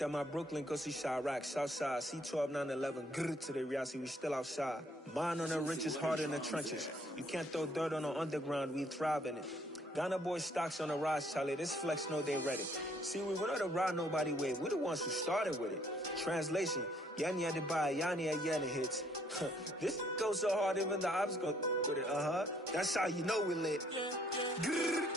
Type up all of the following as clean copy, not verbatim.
at my Brooklyn, go see Chirac, Southside, C12, 911, grrr to the Riasi, we still outside. Mine on the riches, hard in the trenches. You can't throw dirt on the underground, we thrive in it. Ghana boys stocks on the rise, Charlie, this flex know they ready. See, we went on to ride nobody wave, we the ones who started with it. Translation, Yanni had to buy, Yanni at Yanni hits. This goes so hard, even the ops go with it, That's how you know we lit. Grrr.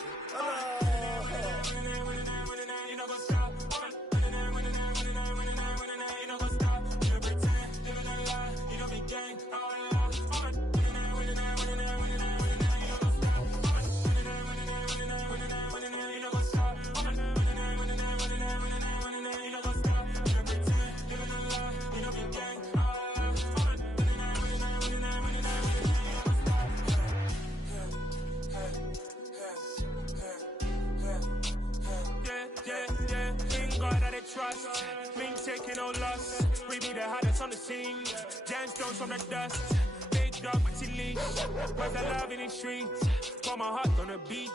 Trust, me taking no loss. We be the hottest on the scene. Gemstones from the dust. Big dog, but he leash. Where's the love in the streets? Put my heart on the beat.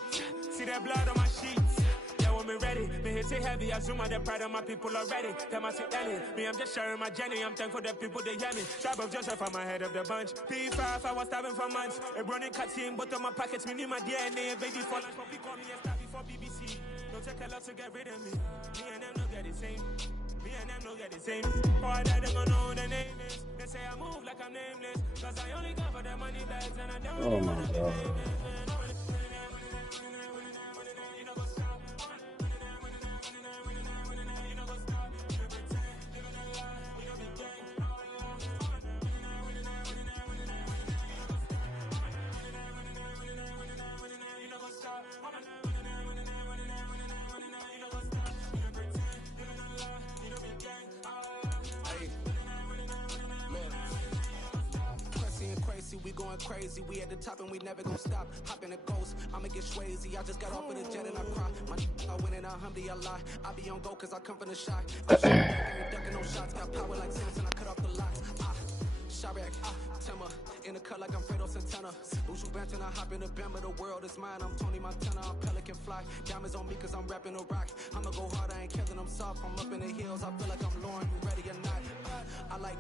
See that blood on my sheets. Yeah, when me ready, me hit it heavy. I zoom out the pride of my people already. Tell my sit Ellie. Me, I'm just sharing my journey. I'm thankful for the people they hear me. Tribe of Joseph, I'm ahead of the bunch. P5, I was starving for months. A running cutscene, but on my pockets, me need my DNA. Baby, for lunch, but we call me a star before BBC. Don't take a lot to get rid of me. Me and them don't get the same. Me and them don't get the same. Boy, that them gonna know the name is. They say I move like I'm nameless. Cause I only come for the money bags and I don't Oh my God. We going crazy, we at the top and we never gonna stop. Hop in a ghost, I'ma get swayzy. I just got off of the jet and I cry. I win in a Humvee, I lie. I be on go cause I come from the shot. Ducking no shots, got power like Samson, I cut off the locks. Chirac, Timmer, in the cut like I'm Fredo Santana. Ushu Banton, I hop in the Bama, the world is mine. I'm Tony Montana, I'm Pelican Fly. Diamonds on me cause I'm rapping a rock. I'ma go hard, I ain't killing them soft. I'm up in the hills, I feel like I'm Lauren, you ready or not? I like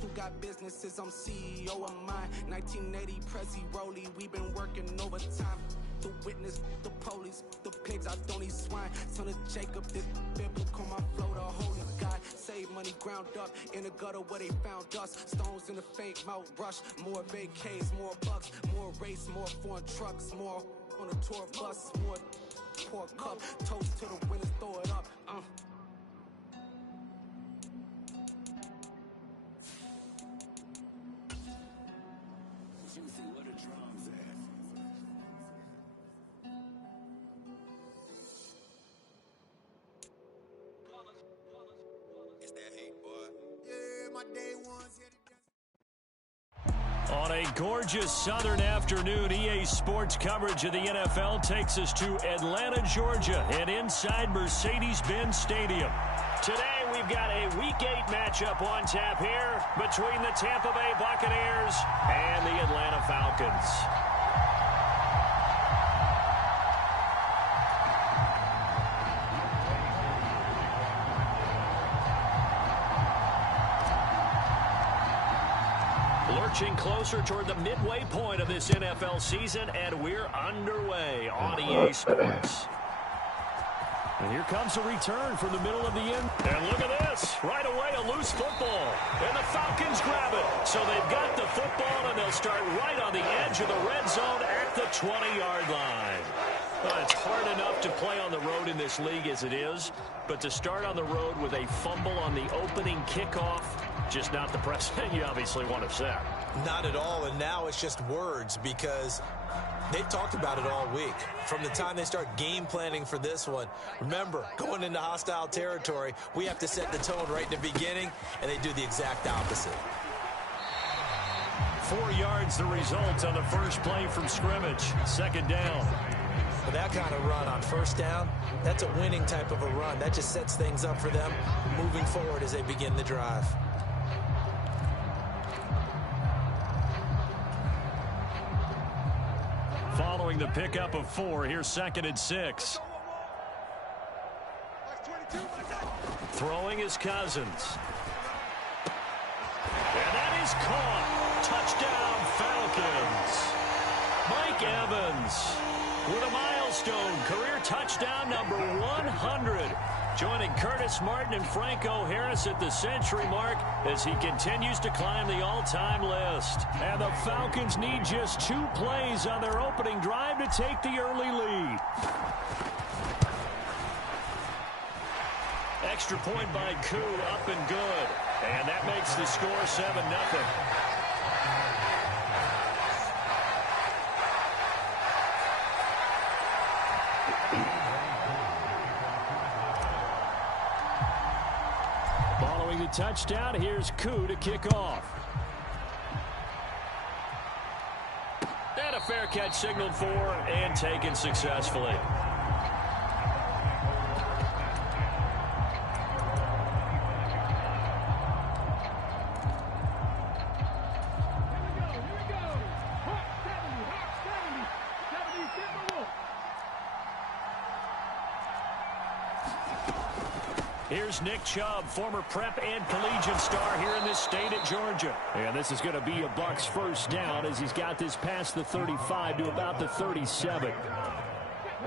who got businesses, I'm CEO of mine. 1980 Prezi Rolly, we been working overtime. The witness, the police, the pigs, I don't eat swine. Son of Jacob, this biblical, my flow, the holy God. Save money ground up in the gutter where they found us. Stones in the faint mouth rush. More vacays, more bucks, more race, more foreign trucks, more on a tour bus, more pour cup. Toast to the winners, throw it up. On a gorgeous southern afternoon, EA Sports coverage of the NFL takes us to Atlanta, Georgia, and inside Mercedes-Benz Stadium. Today, we've got a Week 8 matchup on tap here between the Tampa Bay Buccaneers and the Atlanta Falcons. Lurching closer toward the midway point of this NFL season, and we're underway on EA Sports. And here comes a return from the middle of the end. And look at this. Right away, a loose football. And the Falcons grab it. So they've got the football, and they'll start right on the edge of the red zone at the 20-yard line. Well, it's hard enough to play on the road in this league as it is, but to start on the road with a fumble on the opening kickoff, just not the precedent you obviously want to set. Not at all, and now it's just words because they've talked about it all week. From the time they start game planning for this one, remember, going into hostile territory, we have to set the tone right in the beginning, and they do the exact opposite. 4 yards the result on the first play from scrimmage. Second down. But that kind of run on first down, that's a winning type of a run. That just sets things up for them moving forward as they begin the drive. Following the pickup of 4, here's 2nd and 6. Throwing is Cousins. And that is caught. Touchdown, Falcons. Mike Evans with a milestone career touchdown number 100. Joining Curtis Martin and Franco Harris at the century mark as he continues to climb the all-time list. And the Falcons need just 2 plays on their opening drive to take the early lead. Extra point by Koo, up and good. And that makes the score 7-0. Following the touchdown, here's Koo to kick off. And a fair catch signaled for and taken successfully. Here's Nick Chubb, former prep and collegiate star here in this state at Georgia. And this is going to be a Bucs first down as he's got this past the 35 to about the 37.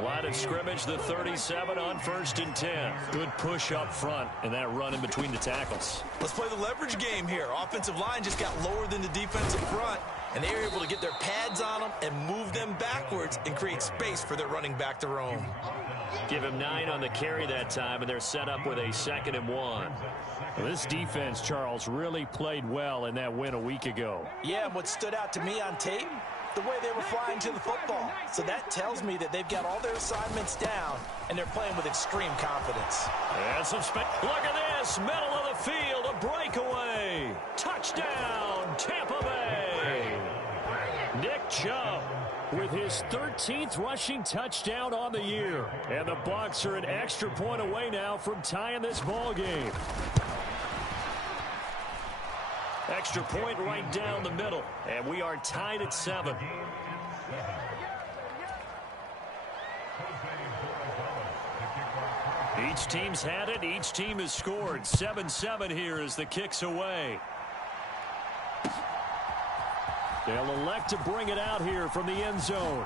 Line of scrimmage, the 37 on 1st and 10. Good push up front and that run in between the tackles. Let's play the leverage game here. Offensive line just got lower than the defensive front, and they were able to get their pads on them and move them backwards and create space for their running back to roam. Give him 9 on the carry that time, and they're set up with a 2nd and 1. Well, this defense, Charles, really played well in that win a week ago. Yeah, and what stood out to me on tape, the way they were flying to the football. So that tells me that they've got all their assignments down, and they're playing with extreme confidence. And some look at this, middle of the field, a breakaway. Touchdown, Tampa Bay. Nick Chubb with his 13th rushing touchdown on the year. And the Bucs are an extra point away now from tying this ball game. Extra point right down the middle. And we are tied at 7. Each team's had it. Each team has scored. 7-7 here as the kick's away. They'll elect to bring it out here from the end zone.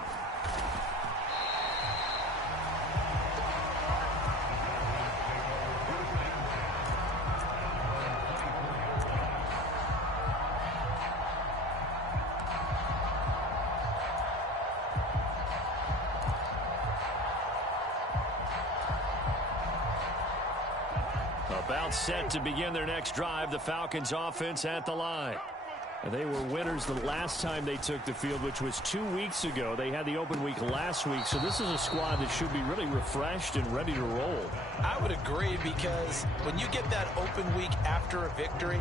About set to begin their next drive, the Falcons offense at the line. And they were winners the last time they took the field, which was 2 weeks ago. They had the open week last week, so this is a squad that should be really refreshed and ready to roll. I would agree, because when you get that open week after a victory,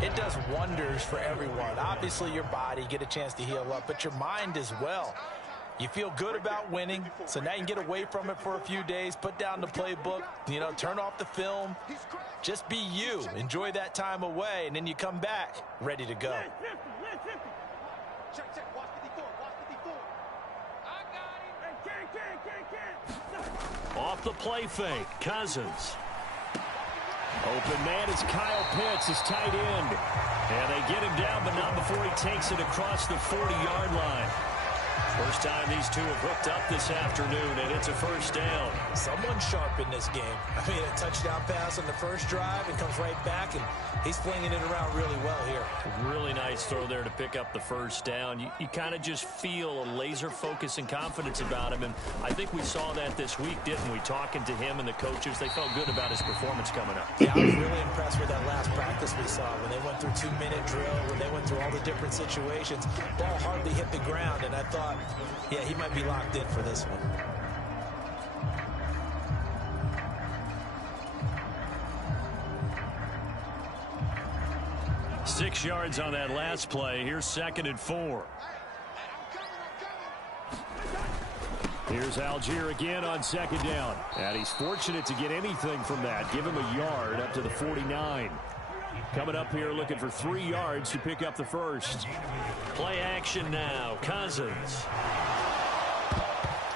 it does wonders for everyone. Obviously, your body, get a chance to heal up, but your mind as well. You feel good about winning, so now you can get away from it for a few days, put down the playbook, turn off the film. Just be you. Enjoy that time away, and then you come back ready to go. Off the play fake, Cousins. Open man is Kyle Pitts, his tight end. And they get him down, but not before he takes it across the 40-yard line. First time these two have hooked up this afternoon, and it's a first down. Someone sharp in this game. I mean, a touchdown pass on the first drive and comes right back, and he's flinging it around really well here. Really nice throw there to pick up the first down. You kind of just feel a laser focus and confidence about him, and I think we saw that this week, didn't we? Talking to him and the coaches, they felt good about his performance coming up. Yeah, I was really impressed with that last practice we saw when they went through 2-minute drill, when they went through all the different situations. Ball hardly hit the ground, and I thought, yeah, he might be locked in for this one. Six yards on that last play. Here's 2nd and 4. Here's Algier again on 2nd down. And he's fortunate to get anything from that. Give him a yard up to the 49. Coming up here looking for 3 yards to pick up the first. Play action now. Cousins.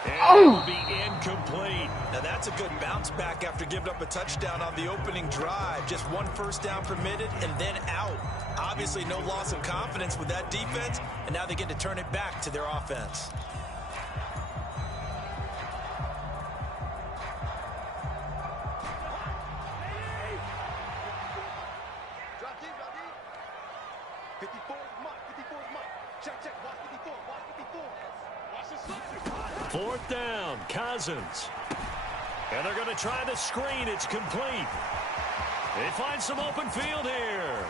And it will be incomplete. Now that's a good bounce back after giving up a touchdown on the opening drive. Just one first down permitted and then out. Obviously no loss of confidence with that defense, and now they get to turn it back to their offense. Fourth down, Cousins. And they're going to try the screen. It's complete. They find some open field here.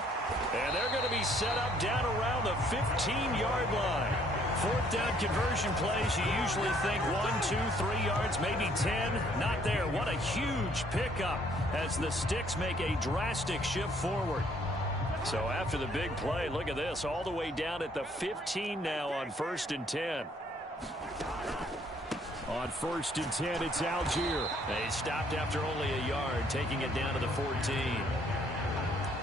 And they're going to be set up down around the 15-yard line. Fourth down conversion plays, you usually think 1, 2, 3 yards, maybe 10. Not there. What a huge pickup as the Sticks make a drastic shift forward. So after the big play, look at this, all the way down at the 15 now on 1st and 10. On 1st and 10, it's Algier. They stopped after only a yard, taking it down to the 14.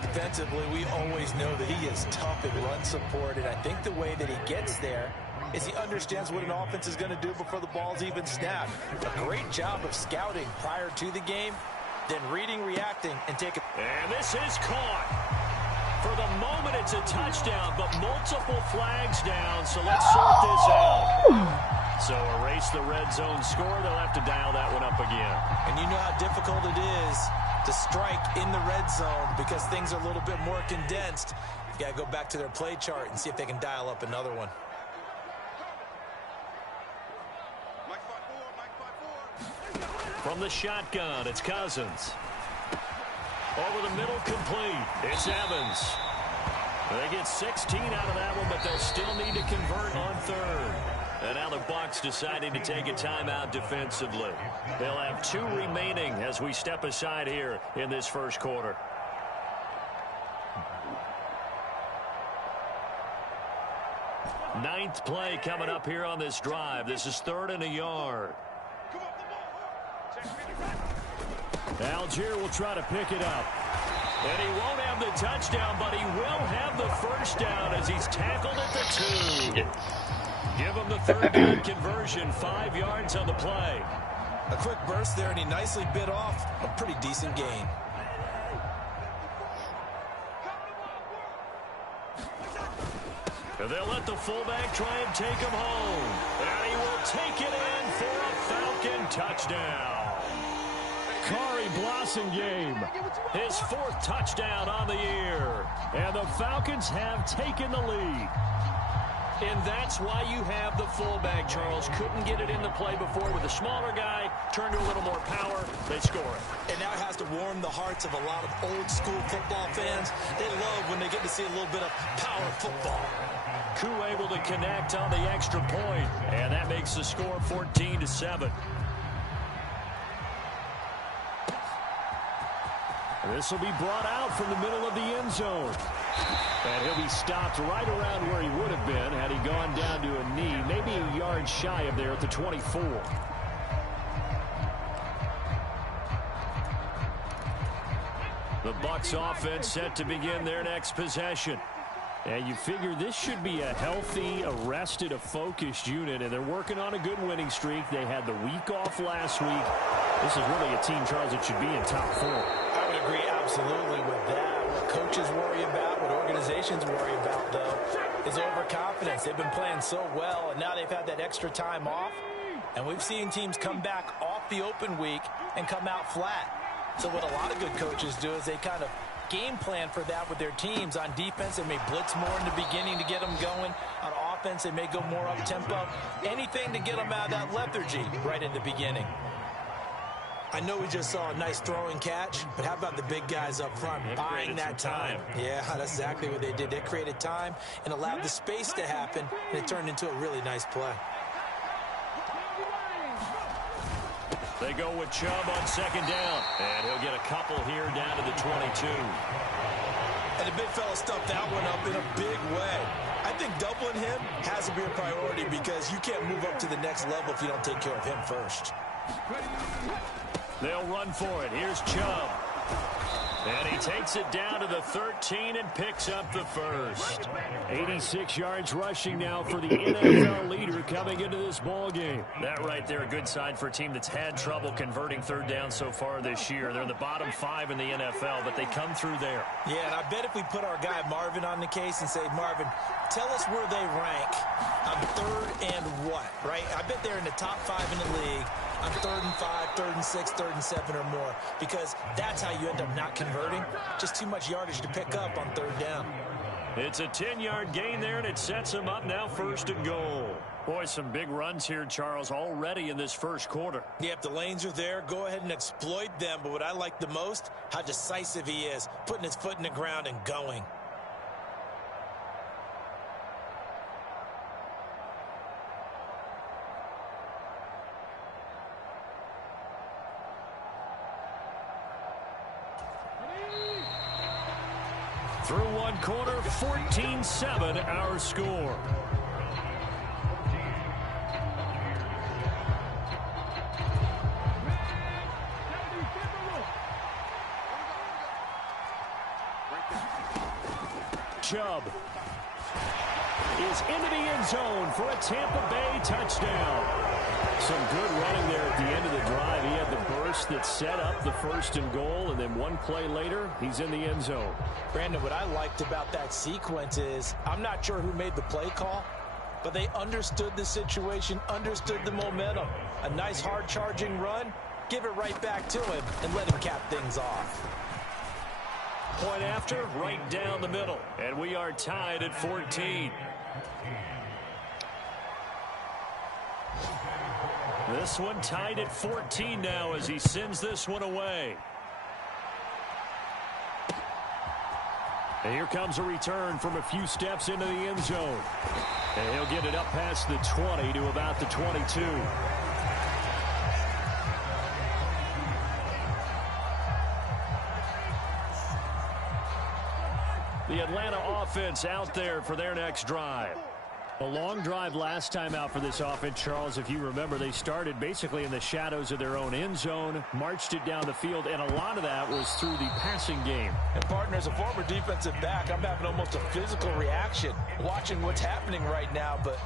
Defensively, we always know that he is tough at run support, and I think the way that he gets there is he understands what an offense is going to do before the ball's even snapped. A great job of scouting prior to the game, then reading, reacting, and taking. And this is caught. For the moment, it's a touchdown, but multiple flags down, so let's sort this out. So erase the red zone score. They'll have to dial that one up again. And you know how difficult it is to strike in the red zone because things are a little bit more condensed. You got to go back to their play chart and see if they can dial up another one. From the shotgun, it's Cousins. Over the middle, complete. It's Evans. They get 16 out of that one, but they'll still need to convert on 3rd. And now the Bucs deciding to take a timeout defensively. They'll have 2 remaining as we step aside here in this first quarter. Ninth play coming up here on this drive. This is 3rd and a yard. Algier will try to pick it up. And he won't have the touchdown, but he will have the first down as he's tackled at the 2. Give him the 3rd down conversion, 5 yards on the play. A quick burst there, and he nicely bit off a pretty decent gain. And they'll let the fullback try and take him home. And he will take it in for a Falcon touchdown. Kari Blasingame, his 4th touchdown on the year. And the Falcons have taken the lead. And that's why you have the fullback, Charles. Couldn't get it in the play before with a smaller guy. Turned to a little more power. They score it. And now it has to warm the hearts of a lot of old-school football fans. They love when they get to see a little bit of power football. Koo able to connect on the extra point. And that makes the score 14-7. This will be brought out from the middle of the end zone. And he'll be stopped right around where he would have been had he gone down to a knee, maybe a yard shy of there at the 24. The Bucs offense set to begin their next possession. And you figure this should be a healthy, a rested, a focused unit, and they're working on a good winning streak. They had the week off last week. This is really a team, Charles, that should be in top 4. I would agree absolutely with that. What coaches worry about, what organizations worry about, though, is overconfidence. They've been playing so well, and now they've had that extra time off. And we've seen teams come back off the open week and come out flat. So what a lot of good coaches do is they kind of game plan for that with their teams. On defense, they may blitz more in the beginning to get them going. On offense, they may go more up-tempo. Anything to get them out of that lethargy right in the beginning. I know we just saw a nice throwing catch, but how about the big guys up front buying that time? Yeah, that's exactly what they did. They created time and allowed the space to happen, and it turned into a really nice play. They go with Chubb on 2nd down, and he'll get a couple here down to the 22. And the big fella stuffed that one up in a big way. I think doubling him has to be a priority because you can't move up to the next level if you don't take care of him first. They'll run for it. Here's Chubb. And he takes it down to the 13 and picks up the first. 86 yards rushing now for the NFL leader coming into this ball game. That right there, a good sign for a team that's had trouble converting third down so far this year. They're in the bottom 5 in the NFL, but they come through there. Yeah, and I bet if we put our guy Marvin on the case and say, Marvin, tell us where they rank on third and what, right? I bet they're in the top 5 in the league on 3rd and 5, 3rd and 6, 3rd and 7 or more, because that's how you end up not converting. Just too much yardage to pick up on third down. It's a 10-yard gain there, and it sets them up now 1st and goal. Boy, some big runs here, Charles, already in this first quarter. Yeah, if the lanes are there, go ahead and exploit them. But what I like the most, how decisive he is, putting his foot in the ground and going. Through one quarter, 14-7 our score. Chubb is into the end zone for a Tampa Bay touchdown. Some good running there at the end of the drive. He had the burst that set up the 1st and goal, and then one play later, he's in the end zone. Brandon, what I liked about that sequence is I'm not sure who made the play call, but they understood the situation, understood the momentum. A nice hard-charging run, give it right back to him, and let him cap things off. Point after, right down the middle, and we are tied at 14. This one tied at 14 now as he sends this one away. And here comes a return from a few steps into the end zone. And he'll get it up past the 20 to about the 22. The Atlanta offense out there for their next drive. A long drive last time out for this offense, Charles. If you remember, they started basically in the shadows of their own end zone, marched it down the field, and a lot of that was through the passing game. And, partner, as a former defensive back, I'm having almost a physical reaction watching what's happening right now. But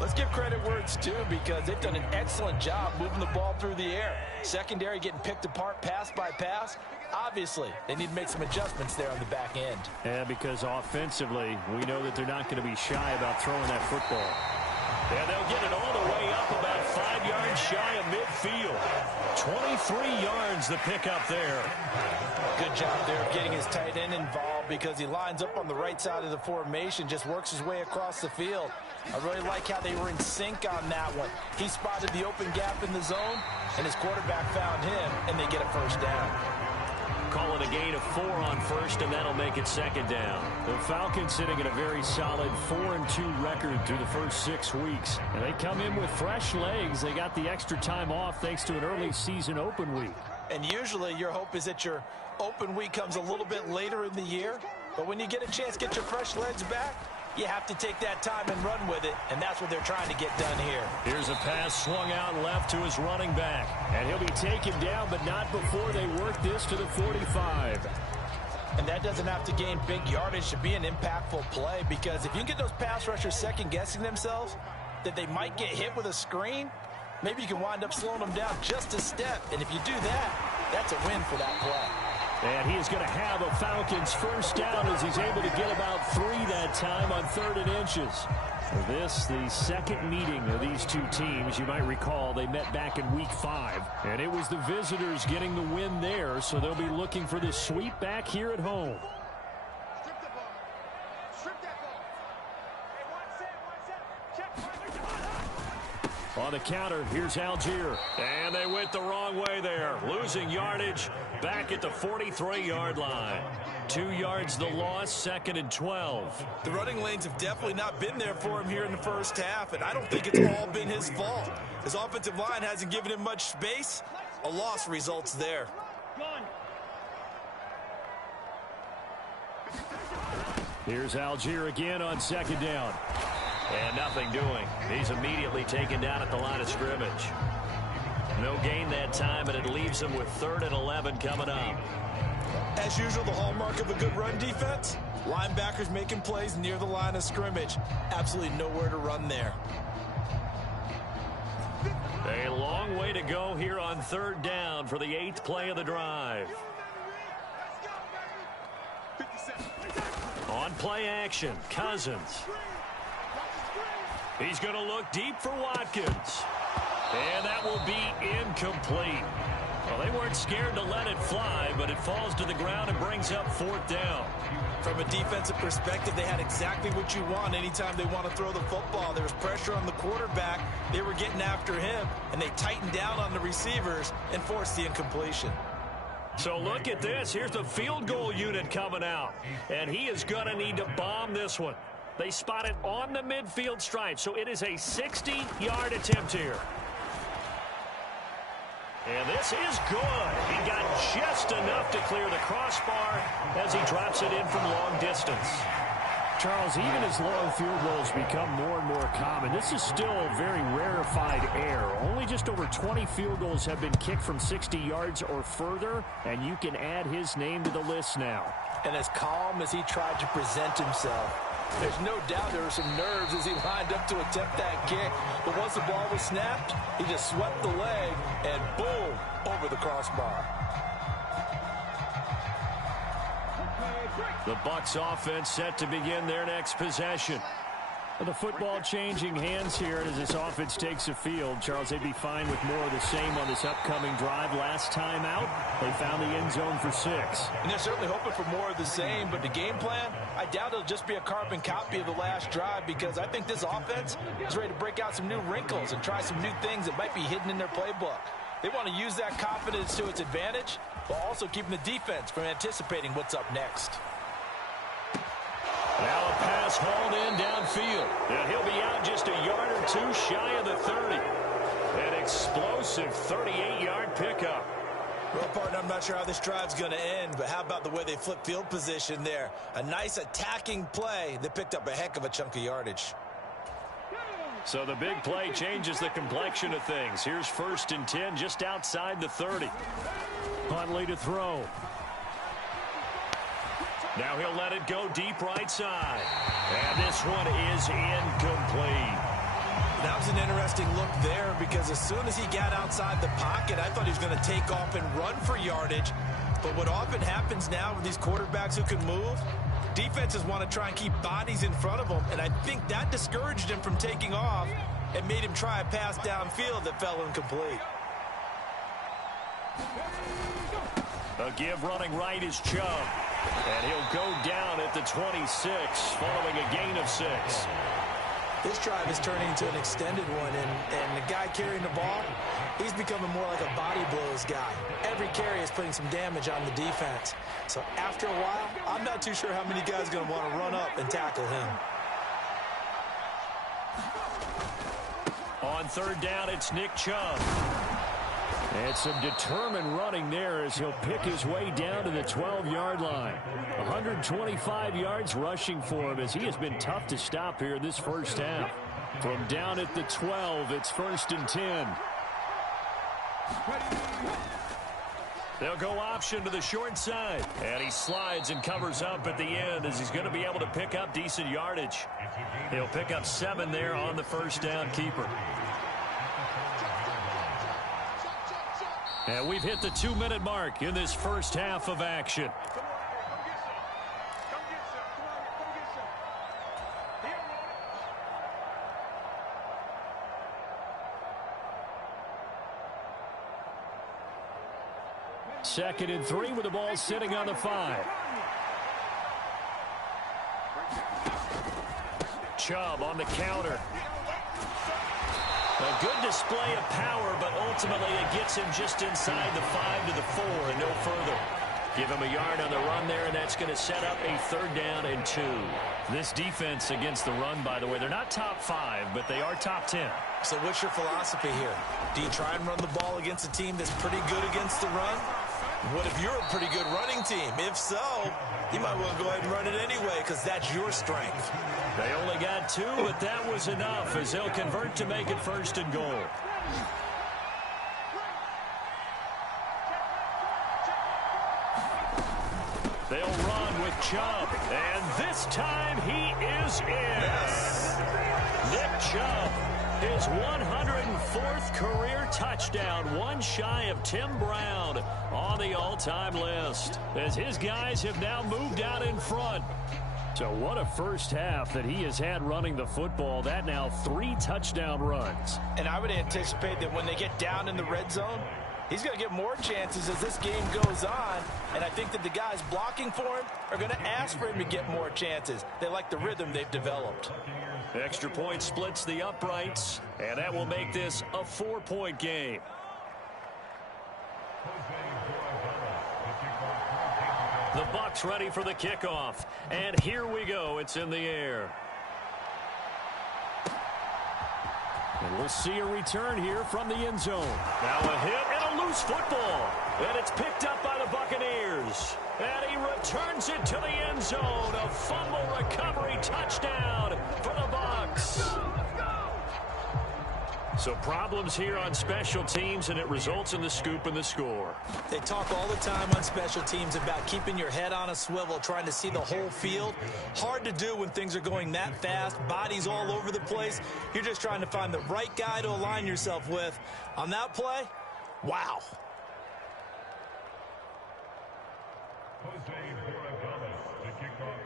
let's give credit where it's due, because they've done an excellent job moving the ball through the air. Secondary getting picked apart pass by pass. Obviously, they need to make some adjustments there on the back end. Yeah, because offensively, we know that they're not going to be shy about throwing that football. And they'll get it all the way up about 5 yards shy of midfield. 23 yards the pickup there. Good job there of getting his tight end involved, because he lines up on the right side of the formation, just works his way across the field. I really like how they were in sync on that one. He spotted the open gap in the zone, and his quarterback found him, and they get a first down. Call it a gain of 4 on first, and that'll make it 2nd down. The Falcons sitting at a very solid 4-2 record through the first 6 weeks. And they come in with fresh legs. They got the extra time off thanks to an early season open week. And usually your hope is that your open week comes a little bit later in the year. But when you get a chance to get your fresh legs back, you have to take that time and run with it, and that's what they're trying to get done here. Here's a pass swung out left to his running back, and he'll be taken down, but not before they work this to the 45. And that doesn't have to gain big yardage to be an impactful play, because if you can get those pass rushers second-guessing themselves that they might get hit with a screen, maybe you can wind up slowing them down just a step. And if you do that, that's a win for that play. And he is going to have a Falcons first down as he's able to get about 3 that time on 3rd and inches. This, the second meeting of these two teams. You might recall they met back in week 5. And it was the visitors getting the win there, so they'll be looking for the sweep back here at home. On the counter, here's Algier. And they went the wrong way there. Losing yardage back at the 43-yard line. 2 yards the loss, 2nd and 12. The running lanes have definitely not been there for him here in the first half, and I don't think it's all been his fault. His offensive line hasn't given him much space. A loss results there. Here's Algier again on 2nd down. And nothing doing. He's immediately taken down at the line of scrimmage. No gain that time, and it leaves him with 3rd and 11 coming up. As usual, the hallmark of a good run defense, linebackers making plays near the line of scrimmage. Absolutely nowhere to run there. A long way to go here on third down for the 8th play of the drive. On play action, Cousins. He's going to look deep for Watkins. And that will be incomplete. Well, they weren't scared to let it fly, but it falls to the ground and brings up 4th down. From a defensive perspective, they had exactly what you want anytime they want to throw the football. There was pressure on the quarterback. They were getting after him, and they tightened down on the receivers and forced the incompletion. So look at this. Here's the field goal unit coming out, and he is going to need to bomb this one. They spot it on the midfield stripe, so it is a 60-yard attempt here. And this is good. He got just enough to clear the crossbar as he drops it in from long distance. Charles, even as long field goals become more and more common, this is still a very rarefied air. Only just over 20 field goals have been kicked from 60 yards or further, and you can add his name to the list now. And as calm as he tried to present himself, there's no doubt there were some nerves as he lined up to attempt that kick. But once the ball was snapped, he just swept the leg and boom, over the crossbar. The Bucs offense set to begin their next possession. The football changing hands here as this offense takes the field. Charles, they'd be fine with more of the same on this upcoming drive. Last time out, they found the end zone for 6. And they're certainly hoping for more of the same, but the game plan, I doubt it'll just be a carbon copy of the last drive, because I think this offense is ready to break out some new wrinkles and try some new things that might be hidden in their playbook. They want to use that confidence to its advantage, while also keeping the defense from anticipating what's up next. Now a pass hauled in downfield. And he'll be out just a yard or two shy of the 30. An explosive 38-yard pickup. Well, partner, I'm not sure how this drive's going to end, but how about the way they flip field position there? A nice attacking play that picked up a heck of a chunk of yardage. So the big play changes the complexion of things. Here's 1st and 10 just outside the 30. Huntley to throw. Now he'll let it go deep right side. And this one is incomplete. That was an interesting look there, because as soon as he got outside the pocket, I thought he was going to take off and run for yardage. But what often happens now with these quarterbacks who can move, defenses want to try and keep bodies in front of them, and I think that discouraged him from taking off and made him try a pass downfield that fell incomplete. A give running right is Chubb. And he'll go down at the 26 following a gain of 6. This drive is turning into an extended one, and the guy carrying the ball, he's becoming more like a body blows guy. Every carry is putting some damage on the defense. So after a while, I'm not too sure how many guys are going to want to run up and tackle him. On 3rd down, it's Nick Chubb. And some determined running there as he'll pick his way down to the 12-yard line. 125 yards rushing for him as he has been tough to stop here this first half. From down at the 12, it's 1st and 10. They'll go option to the short side. And he slides and covers up at the end as he's going to be able to pick up decent yardage. He'll pick up 7 there on the 1st down keeper. And we've hit the 2-minute mark in this first half of action. Second and 3 with the ball sitting on the 5. Chubb on the counter. A good display of power, but ultimately it gets him just inside the 5 to the 4 and no further. Give him a yard on the run there, and that's going to set up a 3rd down and 2. This defense against the run, by the way, they're not top 5, but they are top 10. So what's your philosophy here? Do you try and run the ball against a team that's pretty good against the run? What if you're a pretty good running team? If so, you might want to go ahead and run it anyway, because that's your strength. They only got 2, but that was enough as they'll convert to make it 1st and goal. They'll run with Chubb, and this time he is in. Nick Chubb, his 104th career touchdown, one shy of Tim Brown on the all-time list, as his guys have now moved out in front. So what a first half that he has had running the football. That now 3 touchdown runs. And I would anticipate that when they get down in the red zone, he's going to get more chances as this game goes on. And I think that the guys blocking for him are going to ask for him to get more chances. They like the rhythm they've developed. Extra point splits the uprights, and that will make this a 4-point game. The Bucs ready for the kickoff. And here we go. It's in the air. And we'll see a return here from the end zone. Now a hit and a loose football. And it's picked up by the Buccaneers. And he returns it to the end zone. A fumble recovery touchdown for the Bucs. So problems here on special teams, and it results in the scoop and the score. They talk all the time on special teams about keeping your head on a swivel, trying to see the whole field. Hard to do when things are going that fast, bodies all over the place. You're just trying to find the right guy to align yourself with. On that play, wow.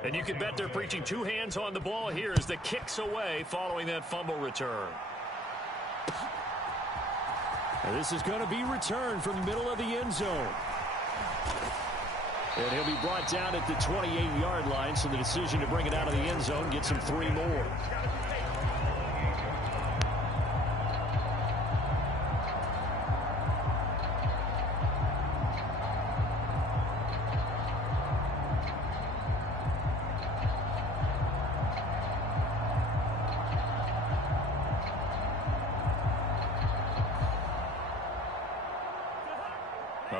And you can bet they're preaching 2 hands on the ball here as the kick's away following that fumble return. And this is going to be returned from the middle of the end zone. And he'll be brought down at the 28-yard line, so the decision to bring it out of the end zone gets him 3 more.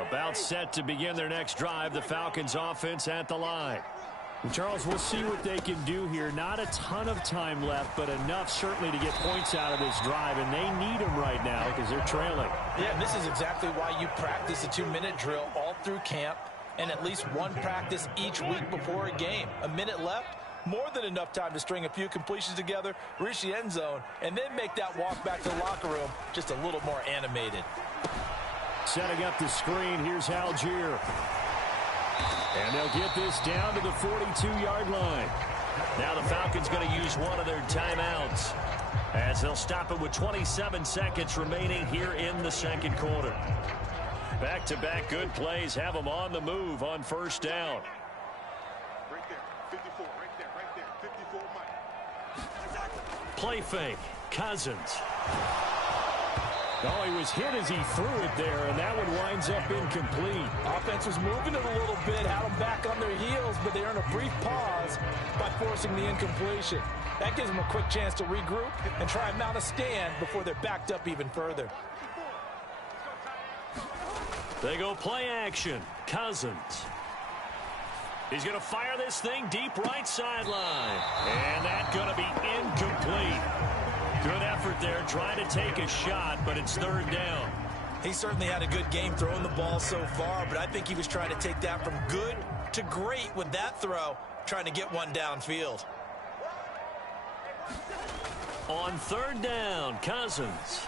About set to begin their next drive, the Falcons offense at the line. Charles, we'll see what they can do here. Not a ton of time left, but enough certainly to get points out of this drive, and they need them right now because they're trailing. Yeah, this is exactly why you practice a 2-minute drill all through camp and at least one practice each week before a game. A minute left, more than enough time to string a few completions together, reach the end zone, and then make that walk back to the locker room just a little more animated. Setting up the screen, here's Algier. And they'll get this down to the 42-yard line. Now the Falcons going to use one of their timeouts as they'll stop it with 27 seconds remaining here in the second quarter. Back-to-back good plays have them on the move on first down. Right there, 54, right there, 54, Mike. Play fake, Cousins. Oh, he was hit as he threw it there, and that one winds up incomplete. Offense was moving it a little bit, had them back on their heels, but they earned a brief pause by forcing the incompletion. That gives them a quick chance to regroup and try and mount a stand before they're backed up even further. They go play action. Cousins. He's going to fire this thing deep right sideline. And that's going to be incomplete. Good effort there trying to take a shot, but it's third down. He certainly had a good game throwing the ball so far, but I think he was trying to take that from good to great with that throw, trying to get one downfield. On third down, Cousins.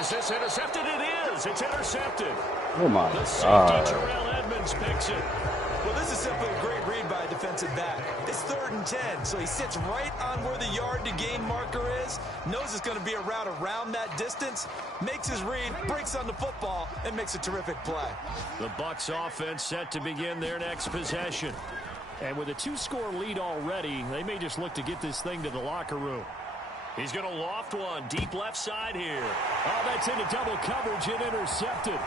Is this intercepted? It is. It's intercepted. Oh, my The safety, God. Terrell Edmonds, picks it. Well, this is simply a great read by a defensive back. It's 3rd and 10, so he sits right on where the yard-to-gain marker is, knows it's going to be a route around that distance, makes his read, breaks on the football, and makes a terrific play. The Bucs offense set to begin their next possession. And with a 2-score lead already, they may just look to get this thing to the locker room. He's going to loft one deep left side here. Oh, that's into double coverage and intercepted.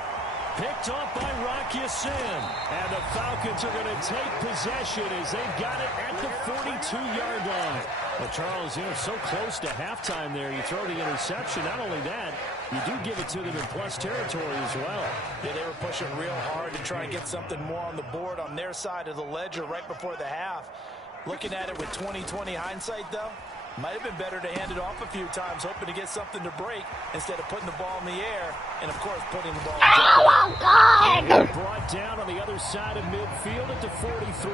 Picked up by Rock Ya-Sin. And the Falcons are going to take possession as they've got it at the 42-yard line. Well, Charles, so close to halftime there. You throw the interception. Not only that, you do give it to them in plus territory as well. Yeah, they were pushing real hard to try and get something more on the board on their side of the ledger right before the half. Looking at it with 20/20 hindsight, though, Might have been better to hand it off a few times, hoping to get something to break instead of putting the ball in the air and, of course, putting the ball in jeopardy. Brought down on the other side of midfield at the 43.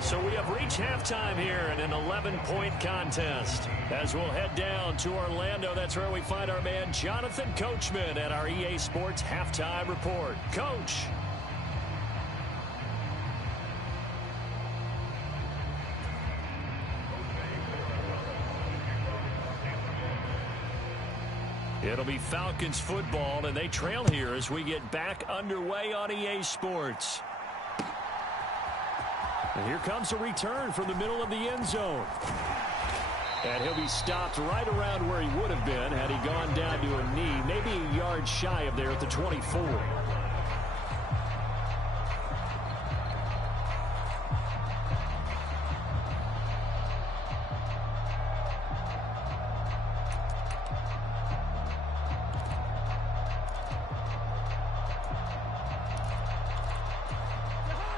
So we have reached halftime here in an 11-point contest. As we'll head down to Orlando, that's where we find our man Jonathan Coachman at our EA Sports Halftime Report. Coach. It'll be Falcons football, and they trail here as we get back underway on EA Sports. And here comes a return from the middle of the end zone. And he'll be stopped right around where he would have been had he gone down to a knee, maybe a yard shy of there at the 24.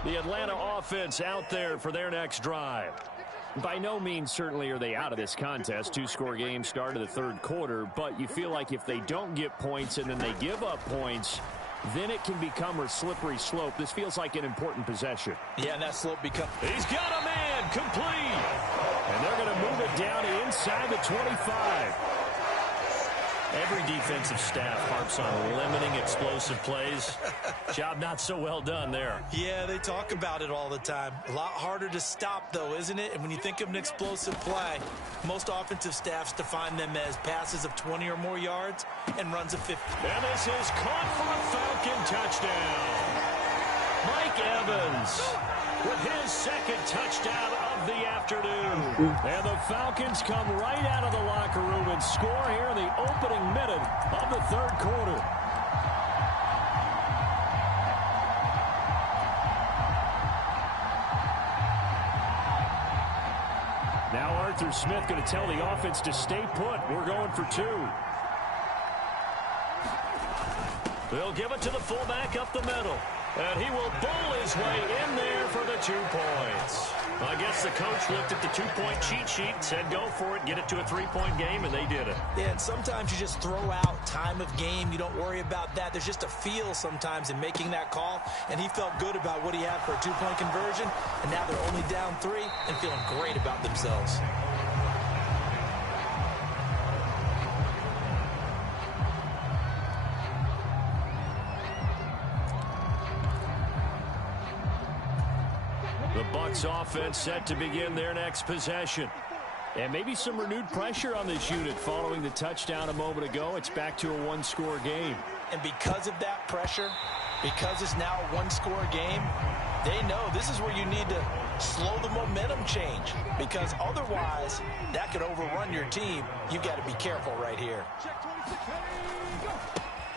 The Atlanta offense out there for their next drive. By no means certainly are they out of this contest. Two-score game start of the third quarter, but you feel like if they don't get points and then they give up points, then it can become a slippery slope. This feels like an important possession. Yeah, and that slope becomes... He's got a man complete. And they're going to move it down to inside the 25. Every defensive staff harps on limiting explosive plays. Job not so well done there. Yeah, they talk about it all the time. A lot harder to stop, though, isn't it? And when you think of an explosive play, most offensive staffs define them as passes of 20 or more yards and runs of 50. And this is caught for a Falcon touchdown. Mike Evans with his second touchdown of the afternoon. And the Falcons come right out of the locker room and score here in the opening minute of the third quarter. Now Arthur Smith going to tell the offense to stay put. We're going for two. They'll give it to the fullback up the middle. And he will bowl his way in there for the 2 points. I guess the coach looked at the 2-point cheat sheet, said go for it, get it to a 3-point game, and they did it. Yeah, and sometimes you just throw out time of game. You don't worry about that. There's just a feel sometimes in making that call, and he felt good about what he had for a 2-point conversion, and now they're only down 3 and feeling great about themselves. The Bucs offense set to begin their next possession. And maybe some renewed pressure on this unit following the touchdown a moment ago. It's back to a one-score game. And because of that pressure, because it's now a one-score game, they know this is where you need to slow the momentum change. Because otherwise, that could overrun your team. You've got to be careful right here.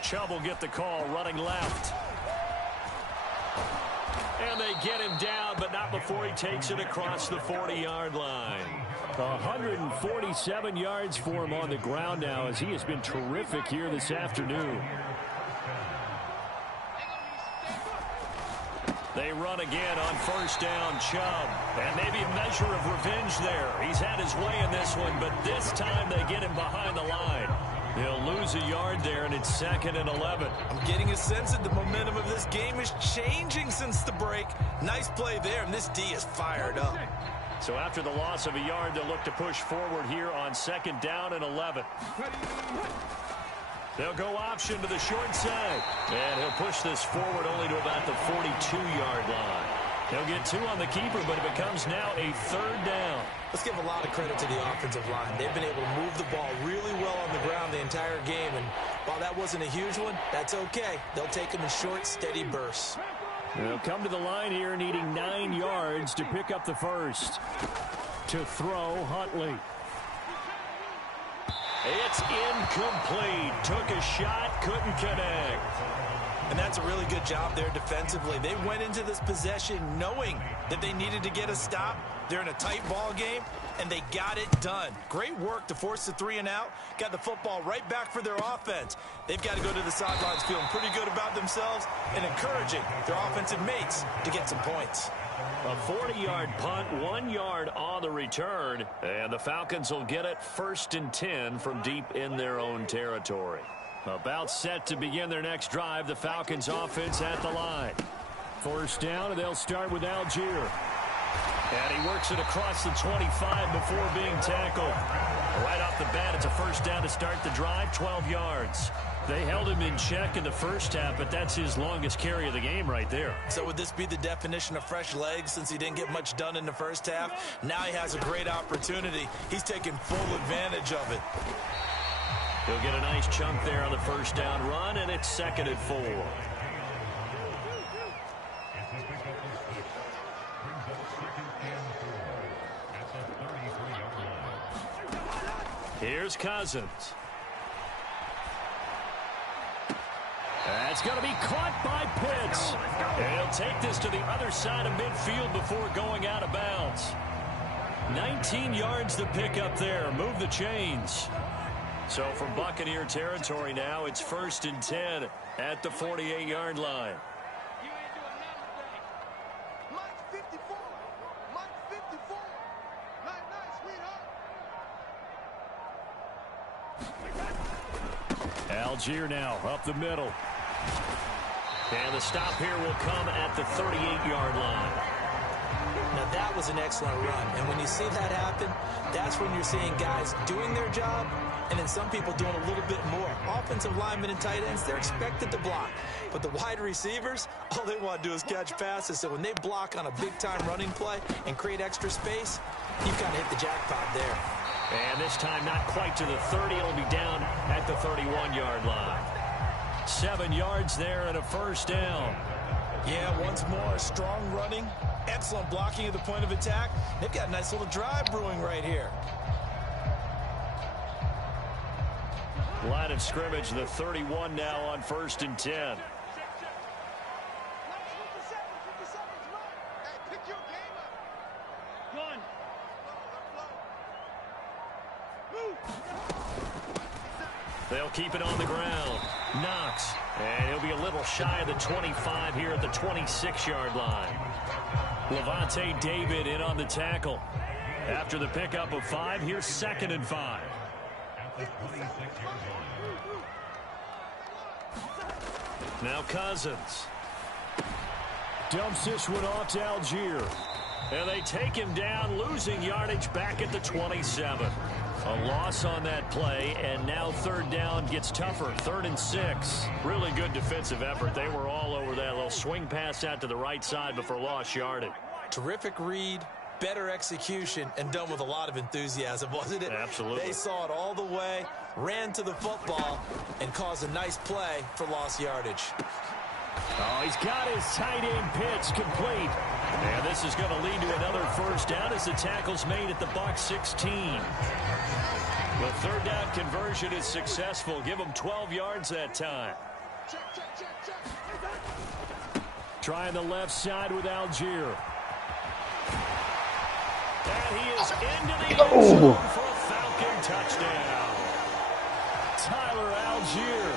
Chubb will get the call running left. And they get him down, but not before he takes it across the 40-yard line. 147 yards for him on the ground now as he has been terrific here this afternoon. They run again on first down, Chubb. And maybe a measure of revenge there. He's had his way in this one, but this time they get him behind the line. He'll lose a yard there, and it's 2nd and 11. I'm getting a sense that the momentum of this game is changing since the break. Nice play there, and this D is fired up. So after the loss of a yard, they'll look to push forward here on 2nd down and 11. They'll go option to the short side. And he'll push this forward only to about the 42-yard line. He'll get 2 on the keeper, but it becomes now a 3rd down. Let's give a lot of credit to the offensive line. They've been able to move the ball really well on the ground the entire game. And while that wasn't a huge one, that's okay. They'll take them in short, steady bursts. They'll come to the line here needing 9 yards to pick up the first. To throw, Huntley. It's incomplete. Took a shot, couldn't connect. And that's a really good job there defensively. They went into this possession knowing that they needed to get a stop. They're in a tight ball game, and they got it done. Great work to force the 3 and out. Got the football right back for their offense. They've got to go to the sidelines feeling pretty good about themselves and encouraging their offensive mates to get some points. A 40-yard punt, 1 yard on the return, and the Falcons will get it 1st and 10 from deep in their own territory. About set to begin their next drive, the Falcons offense at the line. 1st down, and they'll start with Algier. And he works it across the 25 before being tackled. Right off the bat, it's a 1st down to start the drive, 12 yards. They held him in check in the first half, but that's his longest carry of the game right there. So would this be the definition of fresh legs since he didn't get much done in the first half? Now he has a great opportunity. He's taking full advantage of it. He'll get a nice chunk there on the 1st down run, and it's 2nd and 4. Here's Cousins. That's going to be caught by Pitts. And he'll take this to the other side of midfield before going out of bounds. 19 yards to pick up there. Move the chains. So from Buccaneer territory now, it's 1st and 10 at the 48-yard line. Algier now up the middle. And the stop here will come at the 38-yard line. Now that was an excellent run, and when you see that happen, that's when you're seeing guys doing their job and then some people doing a little bit more. Offensive linemen and tight ends, they're expected to block. But the wide receivers, all they want to do is catch passes. So when they block on a big-time running play and create extra space, you kind of hit the jackpot there. And this time not quite to the 30. It'll be down at the 31-yard line. 7 yards there and a 1st down. Yeah, once more, strong running, excellent blocking at the point of attack. They've got a nice little drive brewing right here. Line of scrimmage, the 31 now on 1st and 10. They'll keep it on the ground. Knox. And he'll be a little shy of the 25 here at the 26-yard line. Levante David in on the tackle. After the pickup of 5, here's 2nd and 5. Now Cousins. Dumps this one off to Algier. And they take him down, losing yardage back at the 27. A loss on that play, and now 3rd down gets tougher. 3rd and 6. Really good defensive effort. They were all over that little swing pass out to the right side before lost yardage. Terrific read, better execution, and done with a lot of enthusiasm, wasn't it? Absolutely. They saw it all the way, ran to the football, and caused a nice play for lost yardage. Oh, he's got his tight end Pitts complete. And this is going to lead to another 1st down as the tackle's made at the Bucs 16. The 3rd down conversion is successful. Give them 12 yards that time. Trying the left side with Algier. And he is into the end zone for a Falcon touchdown. Tyler Algier.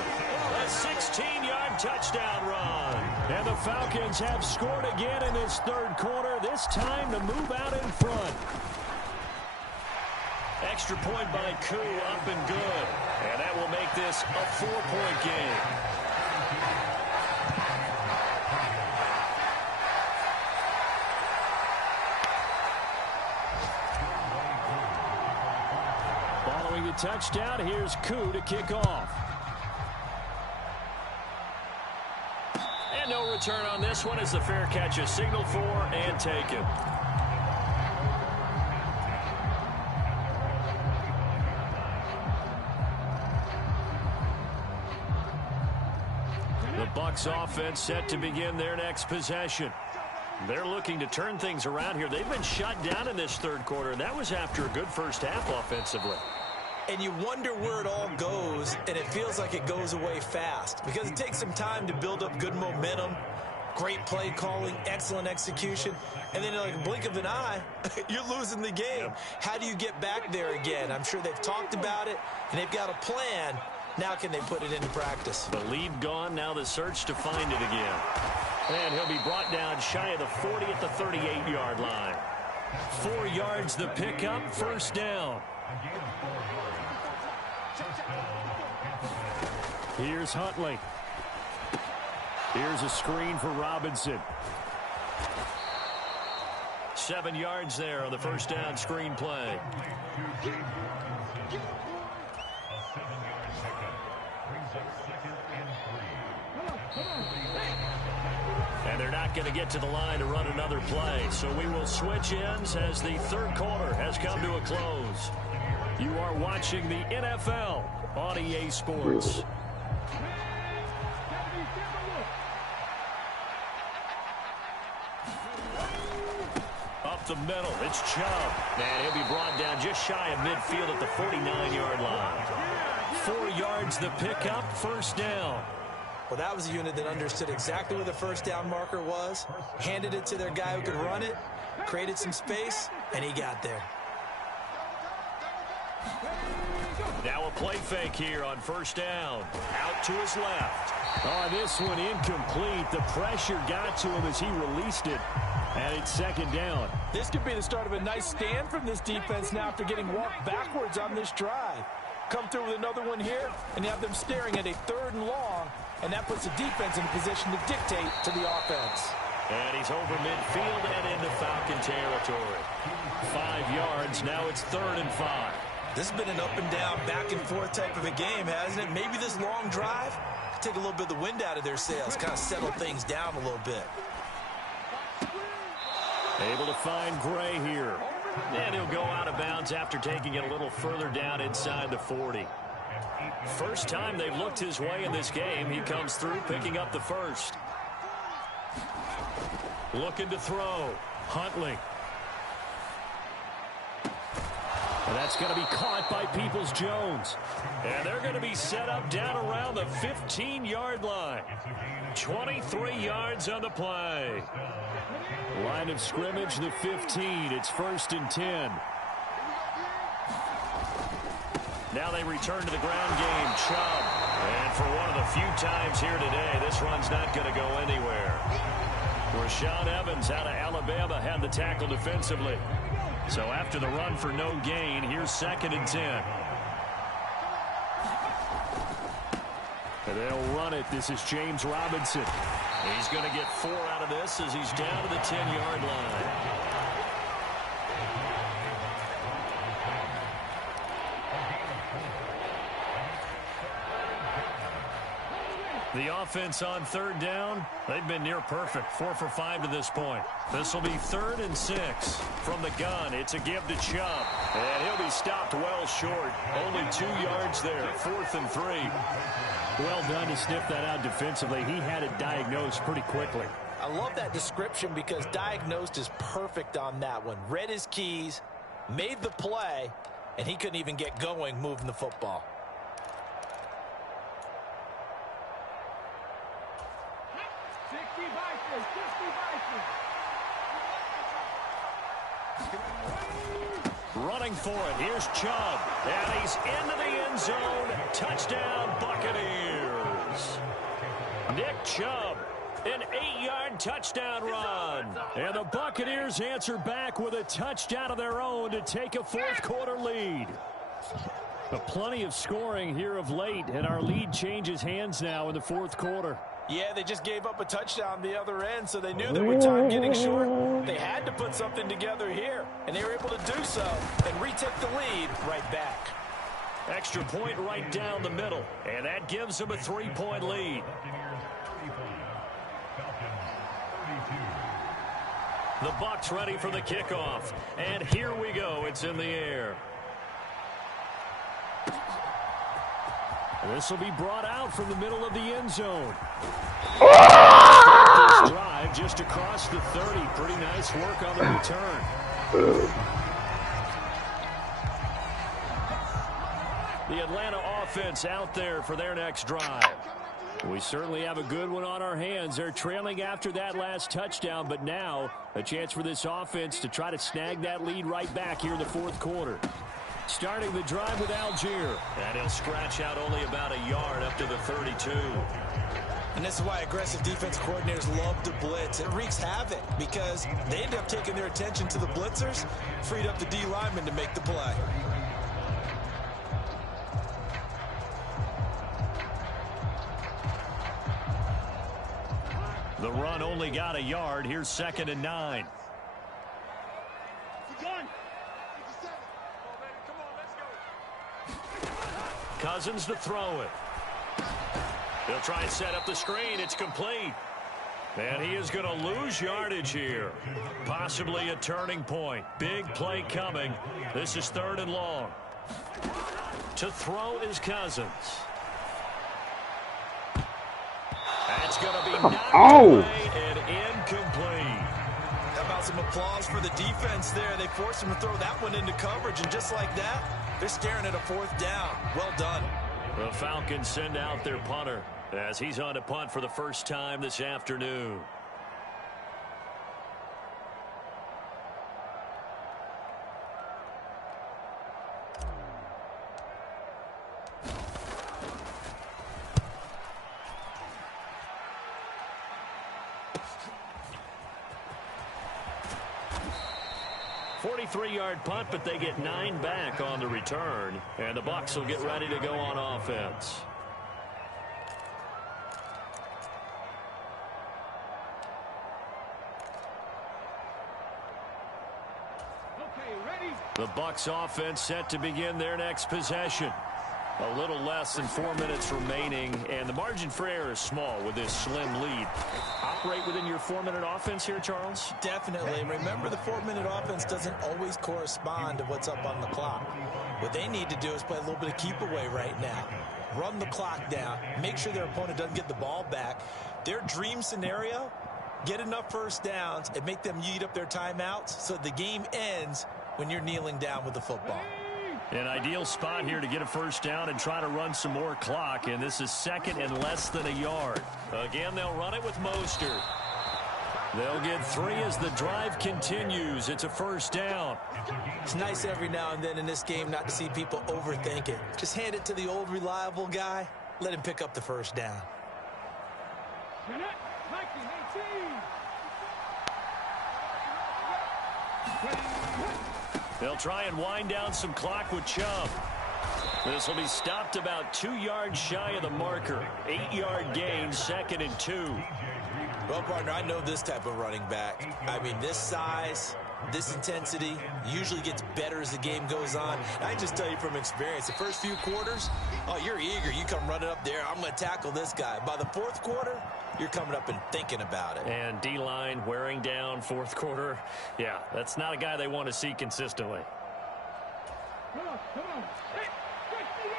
A 16-yard touchdown run. And the Falcons have scored again in this 3rd quarter, this time to move out in front. Extra point by Koo, up and good. And that will make this a 4-point game. Following the touchdown, here's Koo to kick off. And no return on this one as the fair catch is signaled for and taken. The Bucs offense set to begin their next possession. They're looking to turn things around here. They've been shut down in this 3rd quarter, and that was after a good first half offensively. And you wonder where it all goes, and it feels like it goes away fast because it takes some time to build up good momentum, great play calling, excellent execution, and then in like a blink of an eye, you're losing the game. How do you get back there again? I'm sure they've talked about it, and they've got a plan. Now can they put it into practice? The lead gone, now the search to find it again. And he'll be brought down shy of the 40 at the 38-yard line. 4 yards the pickup, first down. Here's Huntley. Here's a screen for Robinson. 7 yards there on the first down screen play. And they're not going to get to the line to run another play. So we will switch ends as the third quarter has come to a close. You are watching the NFL on EA Sports. Up the middle, it's Chubb. And he'll be brought down just shy of midfield at the 49-yard line. 4 yards the pickup, first down. Well, that was a unit that understood exactly where the first down marker was, handed it to their guy who could run it, created some space, and he got there. Now a play fake here on first down. Out to his left. Oh, this one incomplete. The pressure got to him as he released it. And it's second down. This could be the start of a nice stand from this defense now after getting walked backwards on this drive. Come through with another one here, and you have them staring at a 3rd and long, and that puts the defense in a position to dictate to the offense. And he's over midfield and into Falcon territory. 5 yards, now it's 3rd and 5. This has been an up and down, back and forth type of a game, hasn't it? Maybe this long drive could take a little bit of the wind out of their sails, kind of settle things down a little bit. Able to find Gray here. And he'll go out of bounds after taking it a little further down inside the 40. First time they've looked his way in this game. He comes through picking up the first. Looking to throw. Huntley. And that's going to be caught by Peoples-Jones. And they're going to be set up down around the 15-yard line. 23 yards on the play. Line of scrimmage, the 15. It's 1st and 10. Now they return to the ground game. Chubb. And for one of the few times here today, this run's not going to go anywhere. Rashaan Evans out of Alabama had the tackle defensively. So after the run for no gain, here's 2nd and 10. And they'll run it. This is James Robinson. He's going to get 4 out of this as he's down to the 10-yard line. The offense on 3rd down, they've been near perfect. 4 for 5 to this point. This will be 3rd and 6. From the gun, it's a give to Chubb. And he'll be stopped well short. Only 2 yards there. 4th and 3. Well done to sniff that out defensively. He had it diagnosed pretty quickly. I love that description because diagnosed is perfect on that one. Read his keys, made the play, and he couldn't even get going moving the football. Running for it. Here's Chubb. And he's into the end zone. Touchdown, Buccaneers. Nick Chubb, an 8-yard touchdown run. And the Buccaneers answer back with a touchdown of their own to take a 4th quarter lead. Plenty of scoring here of late, and our lead changes hands now in the 4th quarter. Yeah, they just gave up a touchdown the other end, so they knew that with time getting short, they had to put something together here, and they were able to do so and retake the lead right back. Extra point right down the middle, and that gives them a 3-point lead. The Bucs ready for the kickoff, and here we go. It's in the air. This will be brought out from the middle of the end zone. This drive just across the 30. Pretty nice work on the return. The Atlanta offense out there for their next drive. We certainly have a good one on our hands. They're trailing after that last touchdown, but now a chance for this offense to try to snag that lead right back here in the fourth quarter. Starting the drive with Algier. And he'll scratch out only about a yard up to the 32. And this is why aggressive defense coordinators love to blitz. It wreaks havoc because they end up taking their attention to the blitzers, freed up the D lineman to make the play. The run only got a yard. Here's 2nd and 9. Cousins to throw it. He'll try and set up the screen. It's complete. And he is going to lose yardage here. Possibly a turning point. Big play coming. This is 3rd and long. To throw is Cousins. That's going to be knocked away and incomplete. How about some applause for the defense there? They forced him to throw that one into coverage, and just like that, they're staring at a 4th down. Well done. The Falcons send out their punter as he's on to punt for the first time this afternoon. Three-yard punt, but they get 9 back on the return, and the Bucs will get ready to go on offense. The Bucs offense set to begin their next possession. A little less than 4 minutes remaining, and the margin for error is small with this slim lead. Operate within your 4-minute offense here, Charles? Definitely. Remember, the 4-minute offense doesn't always correspond to what's up on the clock. What they need to do is play a little bit of keep away right now. Run the clock down. Make sure their opponent doesn't get the ball back. Their dream scenario, get enough first downs and make them eat up their timeouts so the game ends when you're kneeling down with the football. An ideal spot here to get a first down and try to run some more clock, and this is 2nd and less than a yard. Again, they'll run it with Mostert. They'll get 3 as the drive continues. It's a first down. It's nice every now and then in this game not to see people overthink it. Just hand it to the old reliable guy. Let him pick up the first down. They'll try and wind down some clock with Chubb. This will be stopped about 2 yards shy of the marker. 8-yard gain, 2nd and 2. Well, partner, I know this type of running back. I mean, this size, this intensity usually gets better as the game goes on. And I just tell you from experience, the first few quarters, oh, you're eager. You come running up there. I'm going to tackle this guy. By the 4th quarter, you're coming up and thinking about it. And D-line wearing down 4th quarter. Yeah, that's not a guy they want to see consistently. Come on. Hey, catch the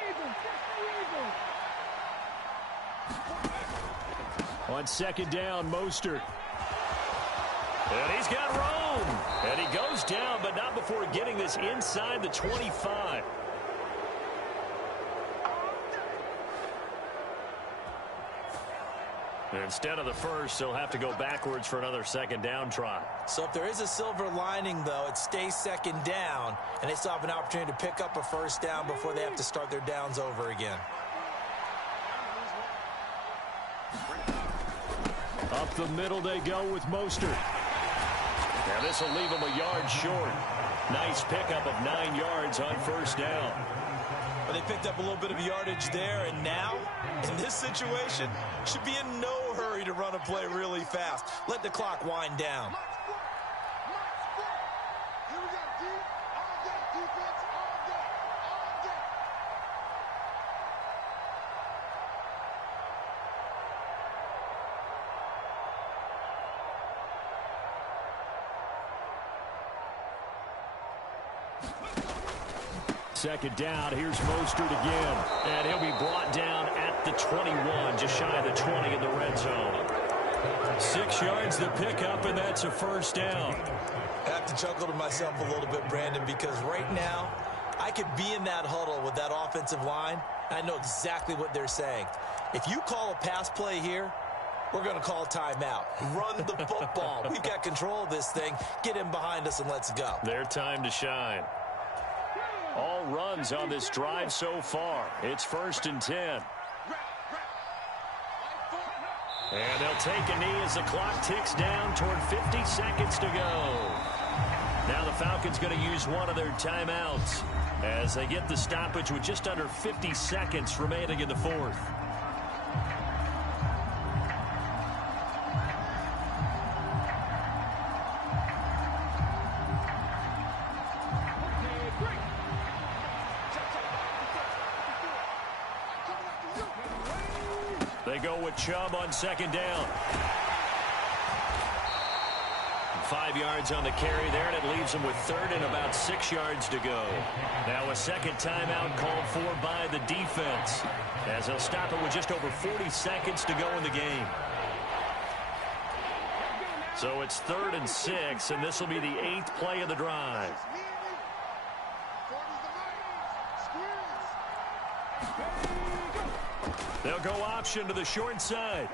eagle. On 2nd down, Mostert. And he's got room. And he goes down, but not before getting this inside the 25. Instead of the first, they'll have to go backwards for another 2nd down try. So if there is a silver lining, though, it stays 2nd down, and they still have an opportunity to pick up a first down before they have to start their downs over again. Up the middle they go with Mostert. Now this will leave him a yard short. Nice pickup of 9 yards on first down. But they picked up a little bit of yardage there, and now, in this situation, should be in no hurry to run a play really fast. Let the clock wind down. Second down, here's Mostert again. And he'll be brought down at the 21, just shy of the 20 in the red zone. 6 yards to pick up, and that's a first down. I have to chuckle to myself a little bit, Brandon, because right now, I could be in that huddle with that offensive line. I know exactly what they're saying. If you call a pass play here, we're going to call timeout. Run the football. We've got control of this thing. Get him behind us and let's go. Their time to shine. All runs on this drive so far. It's 1st and 10. And they'll take a knee as the clock ticks down toward 50 seconds to go. Now the Falcons going to use one of their timeouts as they get the stoppage with just under 50 seconds remaining in the fourth. They go with Chubb on 2nd down. 5 yards on the carry there, and it leaves them with 3rd and about 6 yards to go. Now a second timeout called for by the defense as they'll stop it with just over 40 seconds to go in the game. So it's 3rd and 6, and this will be the 8th play of the drive. They'll go option to the short side.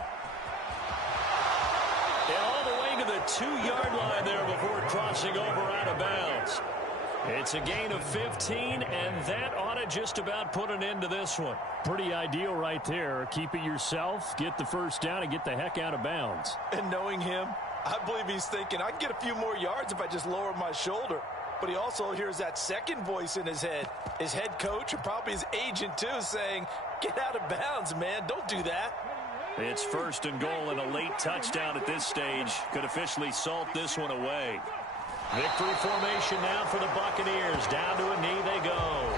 And all the way to the 2-yard line there before crossing over out of bounds. It's a gain of 15, and that ought to just about put an end to this one. Pretty ideal right there. Keep it yourself, get the first down, and get the heck out of bounds. And knowing him, I believe he's thinking, I can get a few more yards if I just lower my shoulder. But he also hears that second voice in his head. His head coach, or probably his agent too, saying, get out of bounds, man. Don't do that. It's 1st and goal, and a late touchdown at this stage could officially salt this one away. Victory formation now for the Buccaneers. Down to a knee they go.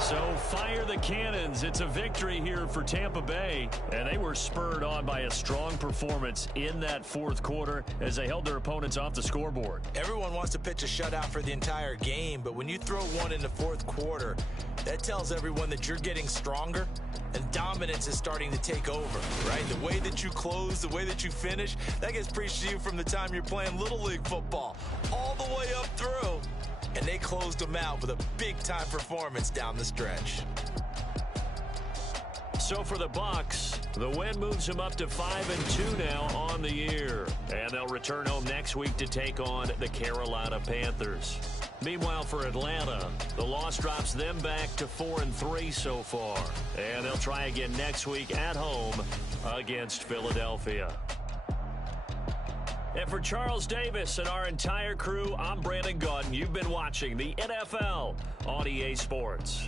So fire the cannons. It's a victory here for Tampa Bay. And they were spurred on by a strong performance in that 4th quarter as they held their opponents off the scoreboard. Everyone wants to pitch a shutout for the entire game, but when you throw one in the 4th quarter, that tells everyone that you're getting stronger and dominance is starting to take over, right? The way that you close, the way that you finish, that gets preached to you from the time you're playing Little League football all the way up through. And they closed them out with a big-time performance down the stretch. So for the Bucs, the win moves them up to 5-2 now on the year. And they'll return home next week to take on the Carolina Panthers. Meanwhile, for Atlanta, the loss drops them back to 4-3 so far. And they'll try again next week at home against Philadelphia. And for Charles Davis and our entire crew, I'm Brandon Gaudin. You've been watching the NFL on EA Sports.